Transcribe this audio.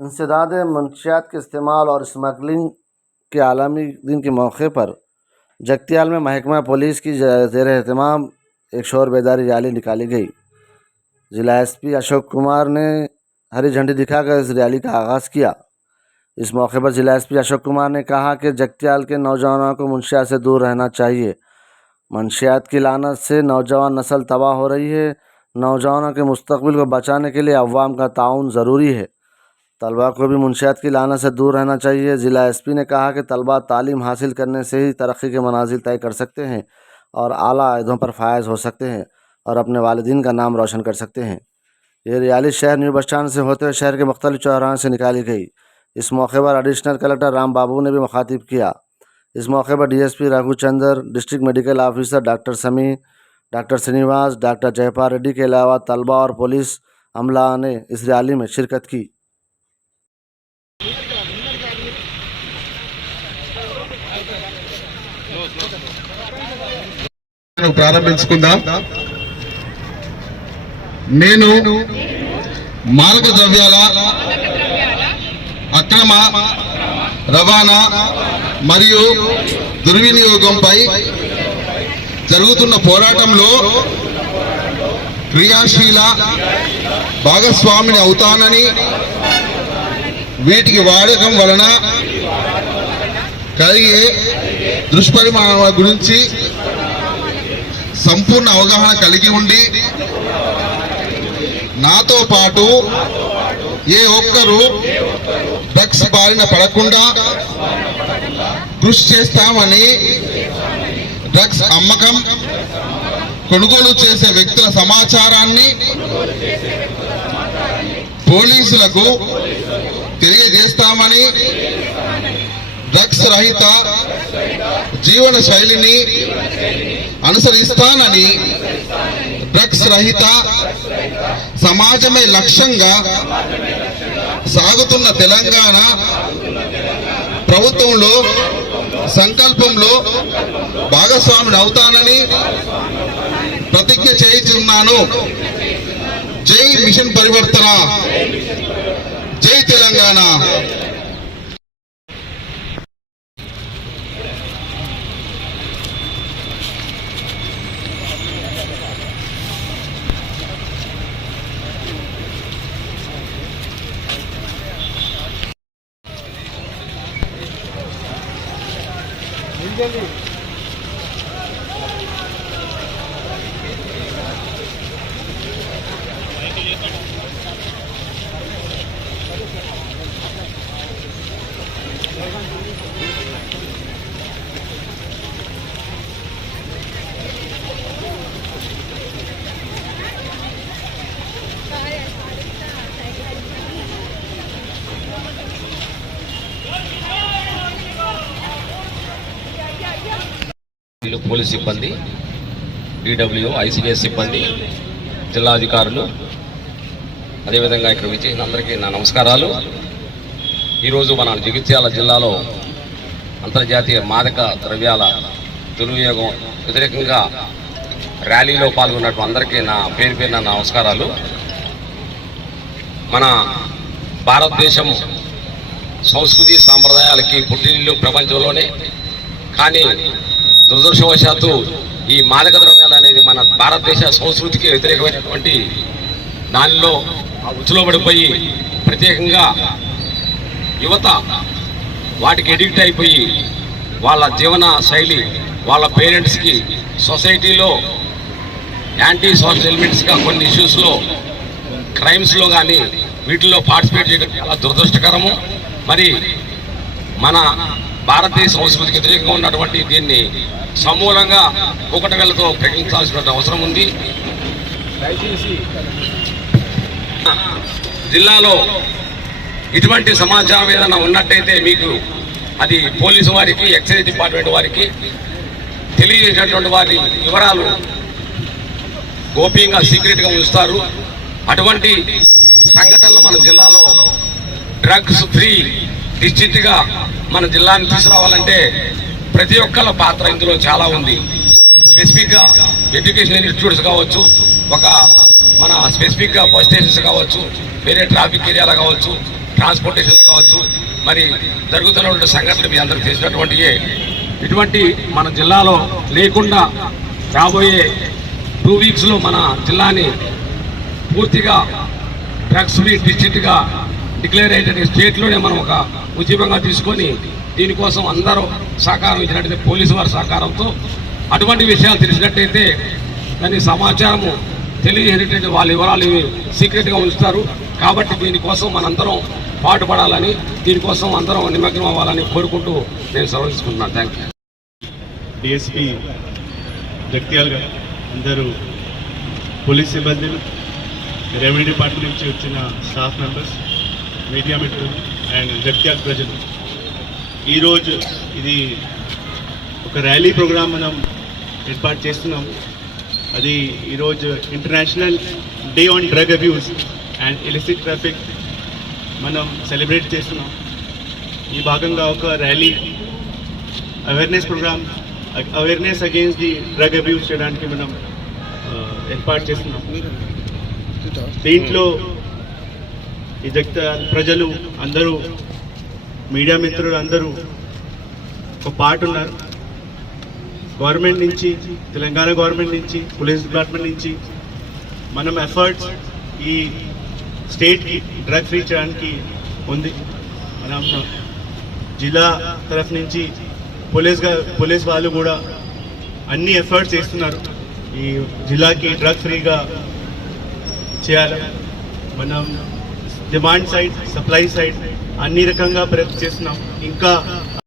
इंसदाद मंशियात के इस्तेमाल और स्मगलिंग के आलमी दिन के मौके पर जगतियाल में महकमा पुलिस की ज़ेर एहतमाम एक शोर बेदारी रैली निकाली गई। जिला एसपी अशोक कुमार ने हरी झंडी दिखाकर इस रैली का आगाज़ किया। इस मौके पर जिला एसपी अशोक कुमार ने कहा कि जगतियाल के नौजवानों को मंशियात से दूर रहना चाहिए। मंशियात की लानत से नौजवान नस्ल तबाह हो रही है। नौजवानों के मुस्तकबिल को बचाने के लिए अवाम का ताउन ज़रूरी है। तलबा को भी मंशियात की लानत से दूर रहना चाहिए। ज़िला एसपी ने कहा कि तलबा तालीम हासिल करने से ही तरक्की के मनाजिल तय कर सकते हैं और आला अहदों पर फायज़ हो सकते हैं और अपने वालिदीन का नाम रोशन कर सकते हैं। ये रैली शहर न्यू बस स्टैंड से होते हुए शहर के मुख्तलिफ चौराहों से निकाली गई। इस मौके पर एडिशनल कलेक्टर राम बाबू ने भी मुखातिब किया। इस मौके पर DSP Raghuchander, district medical officer doctor Sami, doctor Srinivas, doctor Jaipal Reddy के अलावा तलबा और पुलिस अमला ने इस रैली में शिरकत की। ప్రారంభించుకుందాం. నేను మారక ద్రవ్యాల అక్రమ రవాణా మరియు దుర్వినియోగంపై జరుగుతున్న పోరాటంలో క్రియాశీల భాగస్వామిని అవుతానని, వీటికి వాడకం వలన కలిగే దుష్పరిణామాల గురించి సంపూర్ణ అవగాహన కలిగి ఉండి నాతో పాటు ఏ ఒక్కరూ డ్రగ్స్ బారిన పడకుండా కృషి చేస్తామని, డ్రగ్స్ అమ్మకం, కొనుగోలు చేసే వ్యక్తుల సమాచారాన్ని పోలీసులకు తెలియజేస్తామని, డ్రగ్స్ రహిత జీవన శైలిని అనుసరిస్తానని, డ్రగ్స్ రహిత సమాజమే లక్ష్యంగా సాగుతున్న తెలంగాణ ప్రభుత్వంలో సంకల్పంలో భాగస్వామిని అవుతానని ప్రతిజ్ఞ చేయించున్నాను. జై మిషన్ పరివర్తన, జై తెలంగాణ. పోలీస్ సిబ్బంది, DW, ICS సిబ్బంది, జిల్లా అధికారులు, అదేవిధంగా ఇక్కడ విచ్చేసిన అందరికీ నా నమస్కారాలు. ఈరోజు మన జగిత్యాల జిల్లాలో అంతర్జాతీయ మాదక ద్రవ్యాల దుర్వినియోగం వ్యతిరేకంగా ర్యాలీలో పాల్గొన్నట్టు అందరికీ నా పేరు నా నమస్కారాలు. మన భారతదేశం సంస్కృతి సాంప్రదాయాలకి పుట్టినిల్లు ప్రపంచంలోనే. కానీ దురదృష్టవశాత్తు ఈ మాదక ద్రవ్యాలు అనేది మన భారతదేశ సంస్కృతికి వ్యతిరేకమైనటువంటి దానిలో ఉచ్చులో పడిపోయి ప్రత్యేకంగా యువత వాటికి ఎడిక్ట్ అయిపోయి వాళ్ళ జీవన శైలి, వాళ్ళ పేరెంట్స్కి, సొసైటీలో యాంటీ సోషల్ ఎలిమెంట్స్గా కొన్ని ఇష్యూస్లో, క్రైమ్స్లో కానీ వీటిల్లో పార్టిసిపేట్ చేయడం చాలా దురదృష్టకరము. మరి మన భారతదేశ సంస్కృతికి వ్యతిరేకంగా ఉన్నటువంటి దీన్ని సమూలంగా ఒకటివేళతో ప్రకటించాల్సిన అవసరం ఉంది. దయచేసి జిల్లాలో ఇటువంటి సమాచారం ఏదైనా ఉన్నట్టయితే మీకు అది పోలీసు వారికి, ఎక్సైజ్ డిపార్ట్మెంట్ వారికి తెలియజేసినటువంటి వారి వివరాలు గోప్యంగా సీక్రెట్గా ఉంచుతారు. అటువంటి సంఘటనలు మన జిల్లాలో డ్రగ్స్ ఫ్రీ డిస్ట్రిక్ట్గా మన జిల్లాని తీసుకురావాలంటే ప్రతి ఒక్కళ్ళ పాత్ర ఇందులో చాలా ఉంది. స్పెసిఫిక్గా ఎడ్యుకేషన్ ఇన్స్టిట్యూట్స్ కావచ్చు, మన స్పెసిఫిక్గా బస్ స్టేషన్స్ కావచ్చు, వేరే ట్రాఫిక్ ఏరియాలు కావచ్చు, ట్రాన్స్పోర్టేషన్ కావచ్చు, మరి జరుగుతున్న సంఘటనలు మీ అందరికి తెలిసినటువంటి ఇటువంటి మన జిల్లాలో లేకుండా రాబోయే 2 వీక్స్లో మన జిల్లాని పూర్తిగా డ్రగ్స్ ఫ్రీ డిస్ట్రిక్ట్గా డిక్లేర్ అయ్యేటటువంటి స్టేట్లోనే మనం ఒక ఉద్యమంగా తీసుకొని దీనికోసం అందరూ సహకారం ఇచ్చినట్టయితే పోలీసు వారి సహకారంతో అటువంటి విషయాలు తెలిసినట్టయితే దాని సమాచారము తెలియజేసేటటువంటి వాళ్ళ వివరాలు సీక్రెట్గా ఉంచుతారు. కాబట్టి దీనికోసం మనందరం పాటుపడాలని, దీనికోసం అందరం నిమగ్నం అవ్వాలని కోరుకుంటూ నేను సెలవు తీసుకుంటున్నాను. Thank you. డిఎస్పీ జగిత్యాల గారు, అందరూ పోలీస్ సిబ్బందులు, రెవెన్యూ డిపార్ట్మెంట్ నుంచి వచ్చిన స్టాఫ్ మెంబర్స్, మీడియా మిత్రులు అండ్ జగిత్యాల ప్రజలు, ఈరోజు ఇది ఒక ర్యాలీ ప్రోగ్రాం మనం ఏర్పాటు చేస్తున్నాం. అది ఈరోజు international day on drug abuse and illicit traffic మనం సెలబ్రేట్ చేస్తున్నాం. ఈ భాగంగా ఒక rally awareness programme, awareness against the drug abuse చేయడానికి మనం ఏర్పాటు చేస్తున్నాం. దీంట్లో ఈ జగిత్యాల ప్రజలు అందరూ, మీడియా మిత్రులు అందరూ ఒక పార్ట్ ఉన్నారు. గవర్నమెంట్ నుంచి, తెలంగాణ గవర్నమెంట్ నుంచి, పోలీస్ డిపార్ట్మెంట్ నుంచి మనం ఎఫర్ట్స్ ఈ స్టేట్కి డ్రగ్ ఫ్రీ చేయడానికి ఉంది. మనం జిల్లా తరఫు నుంచి పోలీస్ వాళ్ళు కూడా అన్ని ఎఫర్ట్స్ చేస్తున్నారు ఈ జిల్లాకి డ్రగ్ ఫ్రీగా చేయాలి. మనం డిమాండ్ సైడ్, సప్లై సైడ్ అన్ని రకంగా ప్రయత్నం చేస్తున్నాం. ఇంకా